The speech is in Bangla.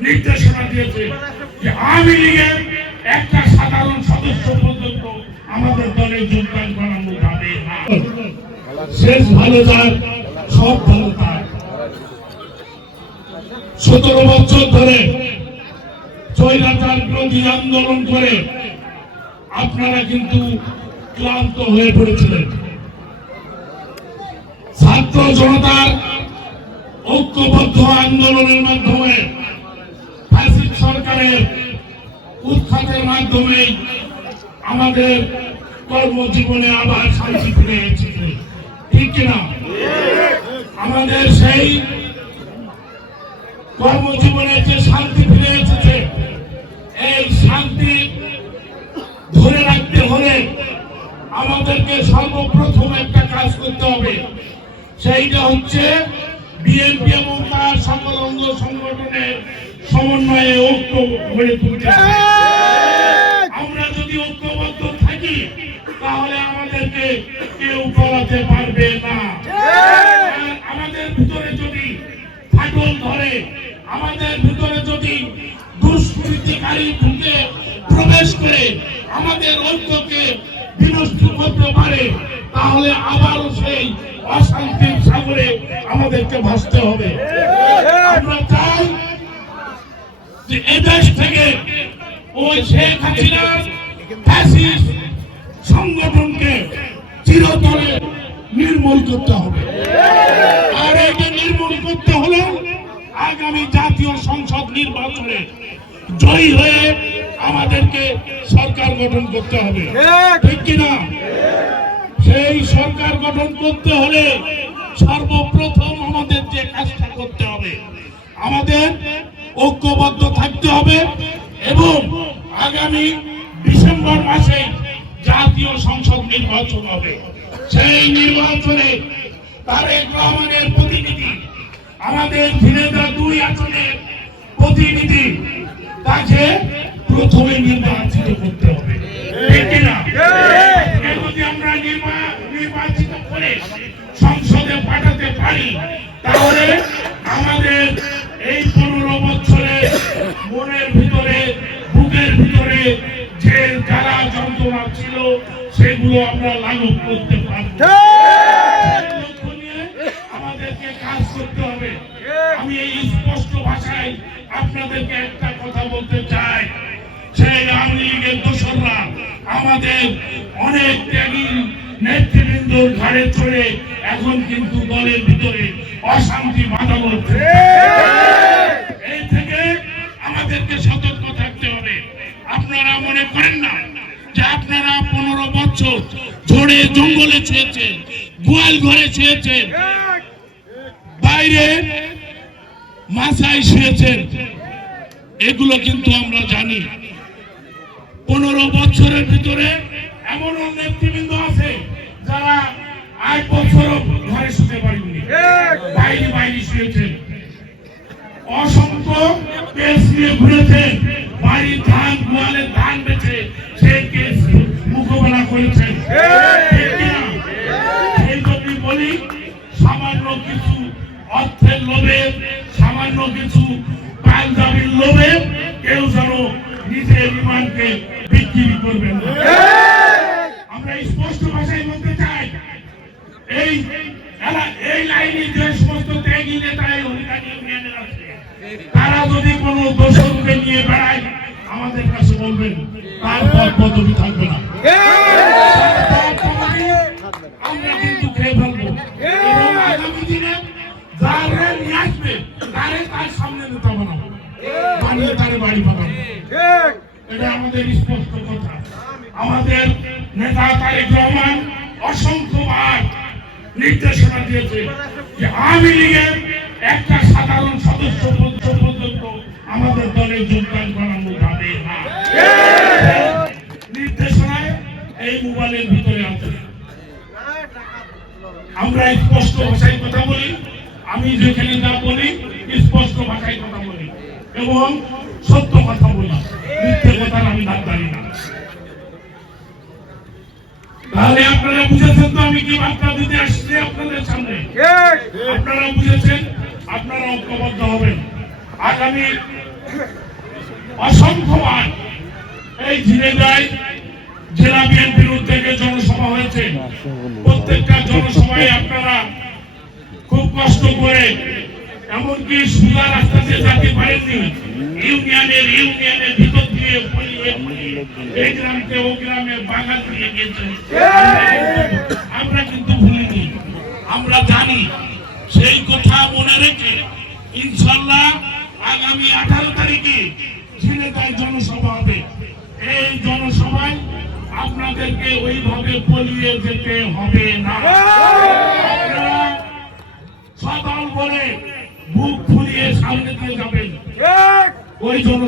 নির্দেশনা দিয়েছে যে আওয়ামী লীগের একটা সাধারণ সদস্য পর্যন্ত আমাদের দলে যোগদান করানো যাবে শেষ ভালো যাক সব ভালো থাক সতেরো বছর ধরে স্বৈরাচার বিরোধী আন্দোলন করে আপনারা কিন্তু ক্লান্ত হয়ে পড়েছিলেন। ছাত্র জনতার ঐক্যবদ্ধ আন্দোলনের মাধ্যমে সরকারের উৎখাতের মাধ্যমে আমাদের কর্মজীবনে আবার শান্তি ফিরে এসেছে। ঠিক কিনা? আমাদের সেই কর্মজীবনে যে শান্তি ফিরে এসেছে, এই শান্তি ধরে রাখতে হলে আমাদেরকে সর্বপ্রথম একটা কাজ করতে হবে। সেইটা হচ্ছে বিএনপি এবং তার সকল অঙ্গ সংগঠনের সমন্বয়ে ঐক্য গড়ে তুলতে আমরা যদি ঐক্যবদ্ধ থাকি তাহলে আমাদেরকে কেউ করাতে পারবে না। আমাদের ভিতরে যদি ফাটল ধরে আমাদের ভিতরে যদি দুষ্কৃতিকারী ঢুকে প্রবেশ করে আমাদের ঐক্যকে বিনষ্ট করতে পারে তাহলে আবারও সেই অশান্তির সাগরে আমাদেরকে ভাসতে হবে। আমরা যে এদেশ থেকে ওই শেখ হাসিনার ফ্যাসিস্ট সংগঠনকে চিরতরে নির্মূল করতে হবে। আর এটা নির্মূল করতে হলে আগামী জাতীয় সংসদ নির্বাচনে জয়ী হয়ে আমাদেরকে সরকার গঠন করতে হবে। ঠিক কিনা? সেই সরকার গঠন করতে হলে সর্বপ্রথম আমাদের যে কাজটা করতে হবে, আমাদের ঐক্যবদ্ধ থাকতে হবে এবং আগামী ডিসেম্বর মাসে জাতীয় সংসদ নির্বাচন হবে। সেই নির্বাচনে তারেক রহমানের প্রতিনিধি, আমাদের ঝিনেদা দুই আসনের প্রতিনিধি, তাকে প্রথমে নির্বাচিত করতে হবে। যদি আমরা নির্বা- নির্বাচিত করে সংসদে পাঠাতে পারি, তাহলে মনের ভিতরে বুকের ভিতরে যে জ্বালা যন্ত্রণা ছিল সেগুলো আমরা লাঘব করতে পারব। লক্ষ্য নিয়ে আমাদেরকে কাজ করতে হবে। আমি এই স্পষ্ট ভাষায় আপনাদেরকে একটা কথা বলতে চাই। সেই আওয়ামী লীগের দোসররা আমাদের অনেক ত্যাগী নেতৃবৃন্দর ঘাড়ে চড়ে এখন কিন্তু দলের ভিতরে অশান্তি বাধা করছে এই থেকে আমাদেরকে সতর্ক থাকতে হবে। আপনারা মনে করেন না যে আপনারা পনেরো বছর ঝড়ে জঙ্গলে ছুঁয়েছেন, গোয়াল ঘরে ছুঁয়েছেন, বাইরে মাথায় শুয়েছেন। এগুলো কিন্তু আমরা জানি। পনেরো বছরের ভিতরে এমন নেতৃবৃন্দ আছে যারা আট বছর ঘরে করেছেন। জন্যই বলি সামান্য কিছু অর্থের লোভে সামান্য কিছু পাঞ্জাবির লোভে কেউ যেন নিজের ইমানকে বিক্রি করবেন আমরা স্পষ্ট ভাষায় বলতে চাই এই এই লাইনে যে সমস্ত ত্যাগী নেতা তারা যদি কোনো দোষরকে নিয়ে বেড়ায় আমাদের কাছে বলবেন তার পদ পদবি থাকবে না। কিন্তু খেয়ে ফেলব। এবং আগামী দিনে যারে নিয়ে আসবে তারে তার সামনে নেতা বানাবো বানিয়ে তারে বাড়ি পাঠাবো। এটা আমাদের স্পষ্ট কথা। আমাদের নেতা তারেক রহমান অসংখ্যবার নির্দেশনা দিয়েছে যে আওয়ামী লীগের একটা সাধারণ সদস্য পর্যন্ত আমি যেখানে যা বলি, স্পষ্ট ভাষায় কথা বলি এবং সত্য কথা বলি। মিথ্যে কথার আমি দাঁত দাঁড়ি না। তাহলে আপনারা বুঝেছেন তো আমি কি বার্তা দিতে আসছি আপনাদের সামনে? আপনারা বুঝেছেন, আপনারা ঐক্যবদ্ধ হবেন। আগামী অসংখ্যবার এই ঝিনেদায় জেলা বিএনপির উদ্যোগে জনসভা হয়েছে। প্রত্যেকটা জনসভায় আপনারা খুব কষ্ট করে এমনকি সুন্দর রাস্তা দিয়ে যেতে পারেননি ইউনিয়নের ইউনিয়নের ভিতর দিয়ে এই গ্রামকে ও গ্রামে বাগান দিয়ে গিয়েছে আমরা কিন্তু ভুলিনি আমরা জানি সেই কথা মনে রেখে ইনশাল্লাহ আগামী আঠারো তারিখে ঝিনেদায় জনসভা হবে। এই জনসভায় আপনাদেরকে ওইভাবে পলিয়ে যেতে হবে না। সদল বলে বুক ফুলিয়ে সামনে দিয়ে যাবেন। ওই জন